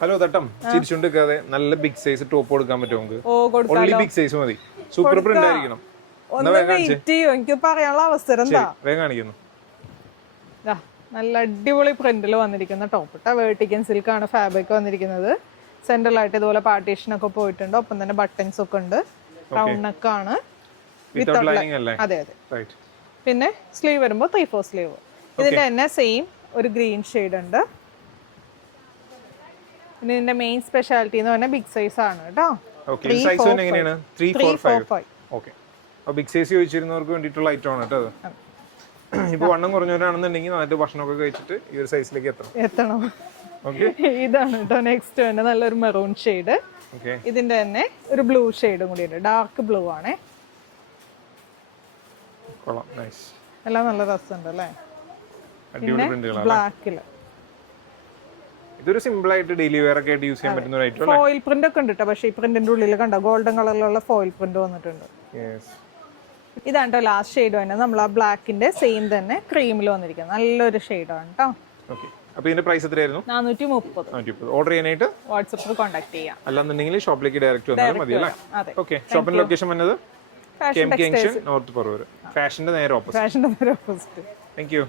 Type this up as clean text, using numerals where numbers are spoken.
Hello തട്ടം ചിരിച്ചുകൊണ്ടിരിക്കാതെ നല്ല big size top കൊടുക്കാൻ പറ്റുമോ നമുക്ക്? ഓ കൊടുക്കാം. ഓൺലി ബിഗ് സൈസ് മതി. സൂപ്പർ പ്രിന്റ് ആയിരിക്കണം. ഒന്ന് വെയിറ്റ് ചെയ്യോ, എനിക്ക് പറയാനുള്ള അവസരം എന്താ? വേഗം കാണിക്കുന്നു. ദാ, നല്ല അടിപൊളി പ്രിന്റിൽ വന്നിരിക്കുന്ന ടോപ്പ് കേട്ടോ. വേർട്ടിക്കൻ സിൽക്ക് ആണ് ഫാബ്രിക് വന്നിരിക്കുന്നത്. സെൻട്രലായിട്ട് ഇതുപോലെ പാർട്ടീഷൻ ഒക്കെ പോയിട്ടുണ്ട്. ഒപ്പം തന്നെ ബട്ടൺസ് ഒക്കെ ഉണ്ട്. റൗണ്ട് നെക്ക് ആണ്. വിത്തൗട്ട് ലൈനിങ് അല്ലേ? അതെ അതെ. റൈറ്റ്. പിന്നെ സ്ലീവ് വരുമ്പോൾ 3/4 സ്ലീവ്. ഇതിന്റെ തന്നെ സെയിം ഒരു ഗ്രീൻ ഷെയ്ഡ് ഉണ്ട്. പിന്നെ ഇതിന്റെ മെയിൻ സ്പെഷ്യാലിറ്റി എന്ന് പറഞ്ഞാൽ ബിഗ് സൈസ് ആണ് കേട്ടോ. ഓക്കേ. സൈസ് എങ്ങനെയാണ്? 3, 4, 5. ഓക്കേ. അപ്പോൾ ബിഗ് സൈസ് ചോദിച്ചിരുന്നവർക്ക് വേണ്ടിയിട്ടുള്ള ഐറ്റം ആണ് കേട്ടോ അത്. ഇപ്പോൾ വണ്ണം കുറഞ്ഞവരാണെന്നുണ്ടെങ്കിൽ നന്നായിട്ട് ഭക്ഷണമൊക്കെ കഴിച്ചിട്ട് ഈ ഒരു സൈസിലേക്ക് എത്തണം. ഓക്കേ. ഇതാണ് കേട്ടോ നെക്സ്റ്റ് തന്നെ നല്ലൊരു മെറൂൺ ഷെയ്ഡ്. ഓക്കേ. ഇതിന്റെ തന്നെ ഒരു ബ്ലൂ ഷെയ്ഡും കൂടി ഉണ്ട്. ഡാർക്ക് ബ്ലൂ ആണ്. കൊള്ളാം. നൈസ്. എല്ലാം നല്ല രസമുണ്ട് അല്ലേ? അടിപൊളി പ്രിന്റുകളാണ്. ബ്ലാക്കില് ഇതൊരു സിമ്പിൾ ആയിട്ട് ഡെയിലി വെയർ ഒക്കെ ആയിട്ട് യൂസ് ചെയ്യാൻ പറ്റുന്ന ഒരു ഐറ്റം അല്ലേ? ഫോയിൽ പ്രിന്റ് ഒക്കെ ഉണ്ട് കേട്ടോ. പക്ഷേ ഈ പ്രിന്റിന്റെ ഉള്ളിൽ കണ്ടോ ഗോൾഡൻ കളറിലുള്ള ഫോയിൽ പ്രിന്റ് വന്നിട്ടുണ്ട്. യെസ്. ഇതാണ് കേട്ടോ ലാസ്റ്റ് ഷെയ്ഡ് തന്നെ. നമ്മൾ ആ ബ്ലാക്കിന്റെ സെയിം തന്നെ ക്രീമിൽ വന്നിരിക്കുന്നത് നല്ലൊരു ഷെയ്ഡാണ് കേട്ടോ. ഓക്കേ. അപ്പോൾ ഇതിന്റെ പ്രൈസ് എത്രയായിരുന്നു? 430. 430. ഓർഡർ ചെയ്യാനായിട്ട് വാട്സാപ്പിൽ കോൺടാക്ട് ചെയ്യാം. അല്ലാന്നുണ്ടെങ്കിൽ ഷോപ്പിലേക്ക് ഡയറക്റ്റ് വന്നാൽ മതി അല്ലേ? അതെ. ഓക്കേ. ഷോപ്പിന്റെ ലൊക്കേഷൻ വന്നത് KM ജംഗ്ഷൻ നോർത്ത് പറവൂർ. ഫാഷന്റെ നേരെ ഓപ്പോസിറ്റ്. ഫാഷന്റെ നേരെ ഓപ്പോസിറ്റ്. Thank you.